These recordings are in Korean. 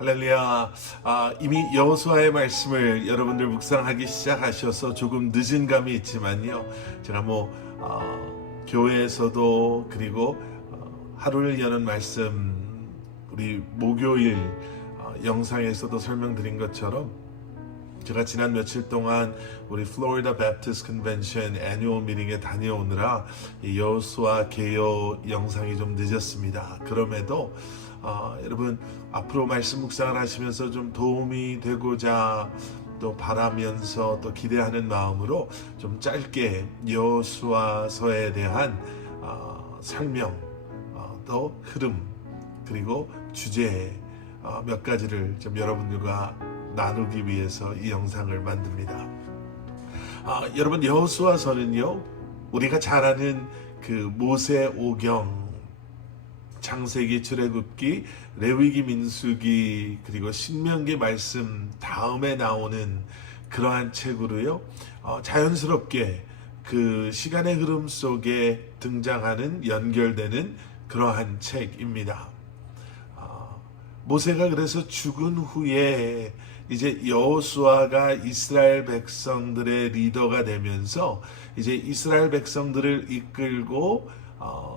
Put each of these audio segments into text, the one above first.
할렐루야. 이미 여호수아의 말씀을 여러분들 묵상하기 시작하셔서 조금 늦은 감이 있지만요. 제가 교회에서도 그리고 하루를 여는 말씀 우리 목요일 영상에서도 설명드린 것처럼 제가 지난 며칠 동안 우리 플로리다 베프티스트 컨벤션 애뉴얼 미팅에 다녀오느라 이 여호수아 개요 영상이 좀 늦었습니다. 그럼에도 여러분 앞으로 말씀 묵상을 하시면서 좀 도움이 되고자 또 바라면서 또 기대하는 마음으로 좀 짧게 여호수아서에 대한 설명, 또 흐름 그리고 주제 몇 가지를 좀 여러분들과 나누기 위해서 이 영상을 만듭니다. 여러분 여호수아서는요, 우리가 잘 아는 그 모세오경, 창세기, 출애굽기, 레위기, 민수기 그리고 신명기 말씀 다음에 나오는 그러한 책으로요, 자연스럽게 그 시간의 흐름 속에 등장하는 연결되는 그러한 책입니다. 모세가 그래서 죽은 후에 이제 여호수아가 이스라엘 백성들의 리더가 되면서 이제 이스라엘 백성들을 이끌고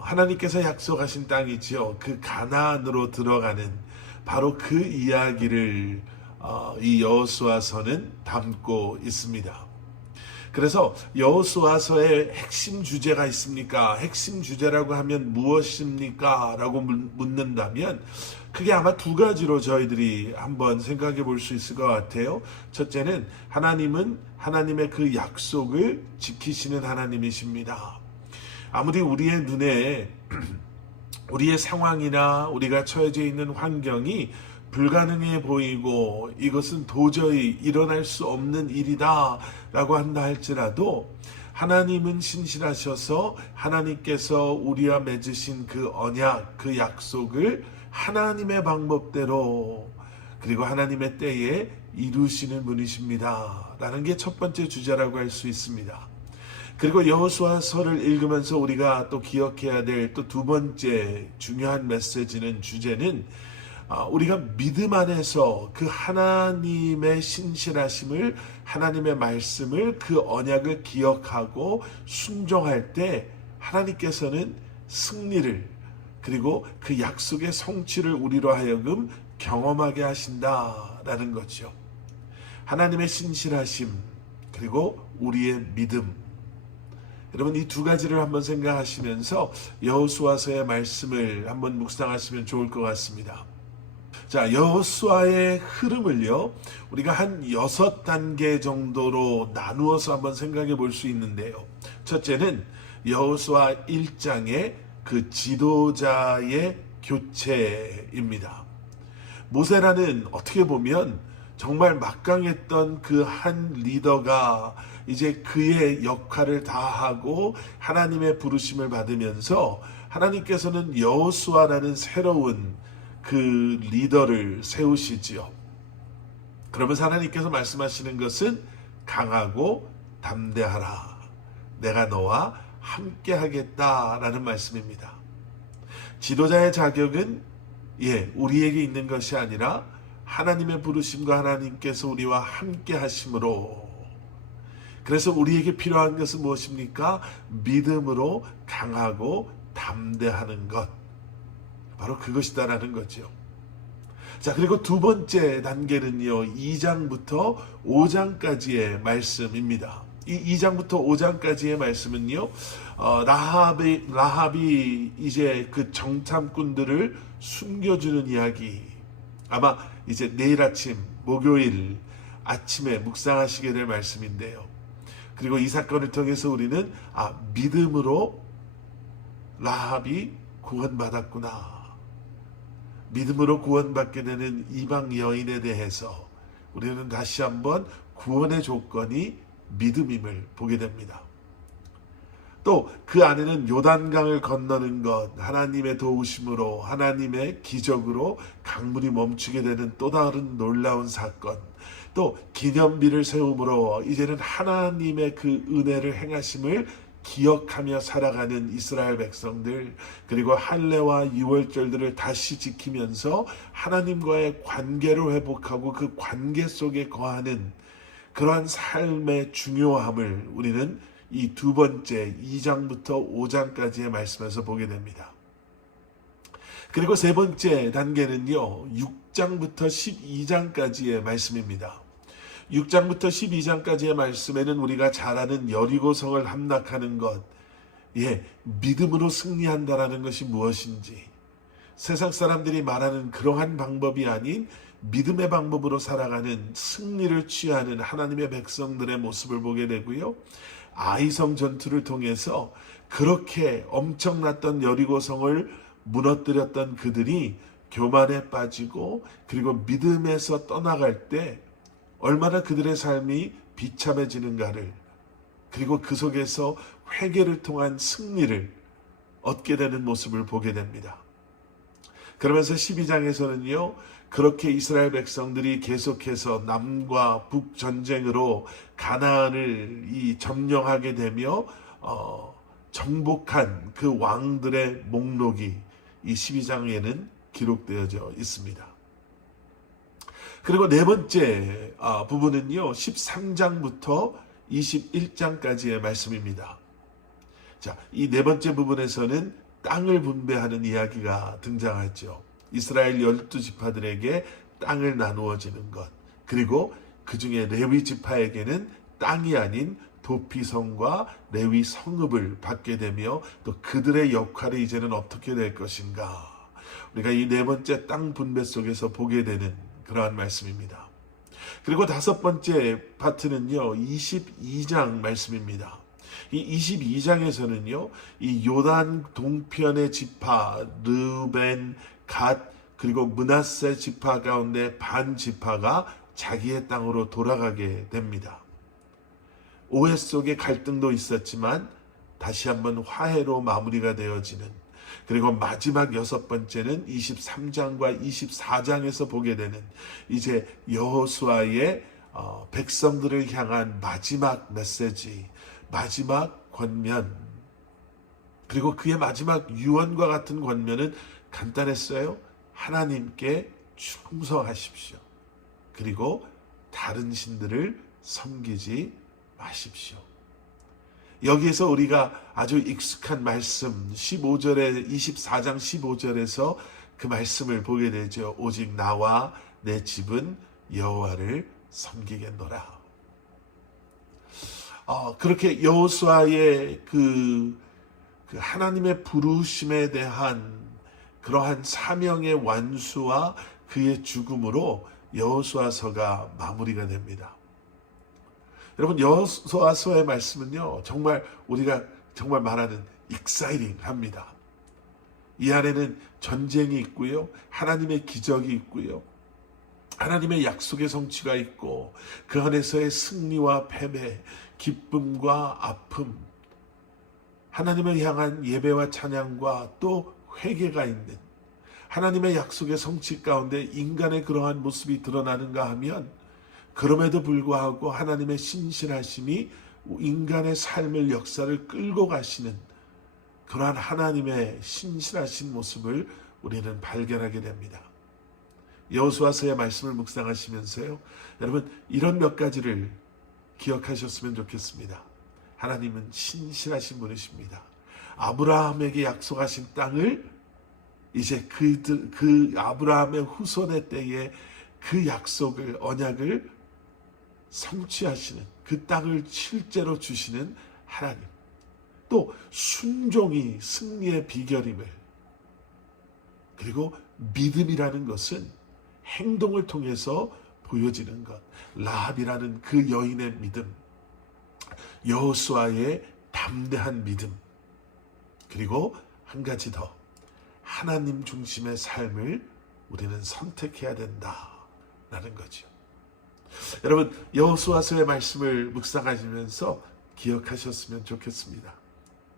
하나님께서 약속하신 땅이지요. 그 가나안으로 들어가는 바로 그 이야기를 이 여호수아서는 담고 있습니다. 그래서 여호수아서의 핵심 주제가 있습니까? 핵심 주제라고 하면 무엇입니까? 라고 묻는다면 그게 아마 두 가지로 저희들이 한번 생각해 볼 수 있을 것 같아요. 첫째는 하나님은 하나님의 그 약속을 지키시는 하나님이십니다. 아무리 우리의 눈에 우리의 상황이나 우리가 처해져 있는 환경이 불가능해 보이고 이것은 도저히 일어날 수 없는 일이다 라고 한다 할지라도 하나님은 신실하셔서 하나님께서 우리와 맺으신 그 언약, 그 약속을 하나님의 방법대로 그리고 하나님의 때에 이루시는 분이십니다 라는 게 첫 번째 주제라고 할 수 있습니다. 그리고 여호수아서를 읽으면서 우리가 또 기억해야 될 또 두 번째 중요한 메시지는, 주제는 우리가 믿음 안에서 그 하나님의 신실하심을, 하나님의 말씀을, 그 언약을 기억하고 순종할 때 하나님께서는 승리를 그리고 그 약속의 성취를 우리로 하여금 경험하게 하신다라는 거죠. 하나님의 신실하심 그리고 우리의 믿음, 여러분 이 두 가지를 한번 생각하시면서 여호수아서의 말씀을 한번 묵상하시면 좋을 것 같습니다. 자, 여호수아의 흐름을요, 우리가 한 6단계 정도로 나누어서 한번 생각해 볼 수 있는데요. 첫째는 여호수아 1장의 그 지도자의 교체입니다. 모세라는 어떻게 보면 정말 막강했던 그 한 리더가 이제 그의 역할을 다하고 하나님의 부르심을 받으면서 하나님께서는 여호수아라는 새로운 그 리더를 세우시지요. 그러면서 하나님께서 말씀하시는 것은 강하고 담대하라. 내가 너와 함께 하겠다라는 말씀입니다. 지도자의 자격은 우리에게 있는 것이 아니라 하나님의 부르심과 하나님께서 우리와 함께 하심으로, 그래서 우리에게 필요한 것은 무엇입니까? 믿음으로 강하고 담대하는 것, 바로 그것이다라는 거죠. 자, 그리고 두 번째 단계는요, 2장부터 5장까지의 말씀입니다. 이 2장부터 5장까지의 말씀은요, 라합이 이제 그 정탐꾼들을 숨겨주는 이야기, 아마 이제 내일 아침 목요일 아침에 묵상하시게 될 말씀인데요. 그리고 이 사건을 통해서 우리는 믿음으로 라합이 구원받았구나, 믿음으로 구원받게 되는 이방 여인에 대해서 우리는 다시 한번 구원의 조건이 믿음임을 보게 됩니다. 또 그 안에는 요단강을 건너는 것, 하나님의 도우심으로, 하나님의 기적으로 강물이 멈추게 되는 또 다른 놀라운 사건, 또 기념비를 세움으로 이제는 하나님의 그 은혜를 행하심을 기억하며 살아가는 이스라엘 백성들, 그리고 할례와 유월절들을 다시 지키면서 하나님과의 관계를 회복하고 그 관계 속에 거하는 그러한 삶의 중요함을 우리는 이 두 번째 2장부터 5장까지의 말씀에서 보게 됩니다. 그리고 세 번째 단계는요, 6장부터 12장까지의 말씀입니다. 6장부터 12장까지의 말씀에는 우리가 잘 아는 여리고성을 함락하는 것, 믿음으로 승리한다라는 것이 무엇인지, 세상 사람들이 말하는 그러한 방법이 아닌 믿음의 방법으로 살아가는 승리를 취하는 하나님의 백성들의 모습을 보게 되고요. 아이성 전투를 통해서 그렇게 엄청났던 여리고성을 무너뜨렸던 그들이 교만에 빠지고 그리고 믿음에서 떠나갈 때 얼마나 그들의 삶이 비참해지는가를, 그리고 그 속에서 회개를 통한 승리를 얻게 되는 모습을 보게 됩니다. 그러면서 12장에서는요, 그렇게 이스라엘 백성들이 계속해서 남과 북 전쟁으로 가나안을 점령하게 되며 정복한 그 왕들의 목록이 이 12장에는 기록되어져 있습니다. 그리고 네 번째 부분은요, 13장부터 21장까지의 말씀입니다. 자, 이 네 번째 부분에서는 땅을 분배하는 이야기가 등장하죠. 이스라엘 12지파들에게 땅을 나누어지는 것, 그리고 그 중에 레위 지파에게는 땅이 아닌 도피성과 레위 성읍을 받게 되며 또 그들의 역할이 이제는 어떻게 될 것인가, 우리가 이 네 번째 땅 분배 속에서 보게 되는 그러한 말씀입니다. 그리고 다섯 번째 파트는요, 22장 말씀입니다. 이 22장에서는요, 이 요단 동편의 지파 르벤, 갓, 그리고 므낫세 지파 가운데 반 지파가 자기의 땅으로 돌아가게 됩니다. 오해 속에 갈등도 있었지만 다시 한번 화해로 마무리가 되어지는, 그리고 마지막 여섯 번째는 23장과 24장에서 보게 되는 이제 여호수아의 백성들을 향한 마지막 메시지, 마지막 권면, 그리고 그의 마지막 유언과 같은 권면은 간단했어요. 하나님께 충성하십시오. 그리고 다른 신들을 섬기지 마십시오. 여기에서 우리가 아주 익숙한 말씀 15절에 24장 15절에서 그 말씀을 보게 되죠. 오직 나와 내 집은 여호와를 섬기겠노라. 그렇게 여호수아의 그 하나님의 부르심에 대한 그러한 사명의 완수와 그의 죽음으로 여호수아서가 마무리가 됩니다. 여러분, 여호수아서의 말씀은요, 정말 우리가 정말 말하는 익사이팅합니다. 이 안에는 전쟁이 있고요, 하나님의 기적이 있고요, 하나님의 약속의 성취가 있고, 그 안에서의 승리와 패배, 기쁨과 아픔, 하나님을 향한 예배와 찬양과 또 회개가 있는, 하나님의 약속의 성취 가운데 인간의 그러한 모습이 드러나는가 하면, 그럼에도 불구하고 하나님의 신실하심이 인간의 삶의 역사를 끌고 가시는 그러한 하나님의 신실하신 모습을 우리는 발견하게 됩니다. 여호수아서의 말씀을 묵상하시면서요, 여러분, 이런 몇 가지를 기억하셨으면 좋겠습니다. 하나님은 신실하신 분이십니다. 아브라함에게 약속하신 땅을 이제 그 아브라함의 후손의 때에 그 약속을, 언약을 성취하시는, 그 땅을 실제로 주시는 하나님, 또 순종이 승리의 비결임을, 그리고 믿음이라는 것은 행동을 통해서 보여지는 것, 라합이라는 그 여인의 믿음, 여호수아의 담대한 믿음, 그리고 한 가지 더, 하나님 중심의 삶을 우리는 선택해야 된다라는 거죠. 여러분, 여호수아서의 말씀을 묵상하시면서 기억하셨으면 좋겠습니다.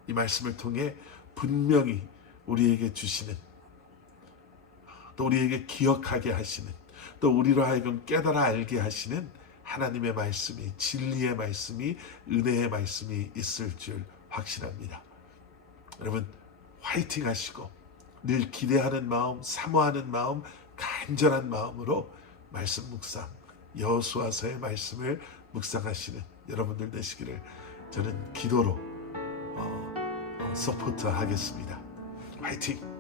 이 말씀을 통해 분명히 우리에게 주시는, 또 우리에게 기억하게 하시는, 또 우리로 하여금 깨달아 알게 하시는 하나님의 말씀이, 진리의 말씀이, 은혜의 말씀이 있을 줄 확신합니다. 여러분 화이팅 하시고 늘 기대하는 마음, 사모하는 마음, 간절한 마음으로 말씀 묵상, 여호수아서의 말씀을 묵상하시는 여러분들 되시기를 저는 기도로 서포트하겠습니다. 화이팅!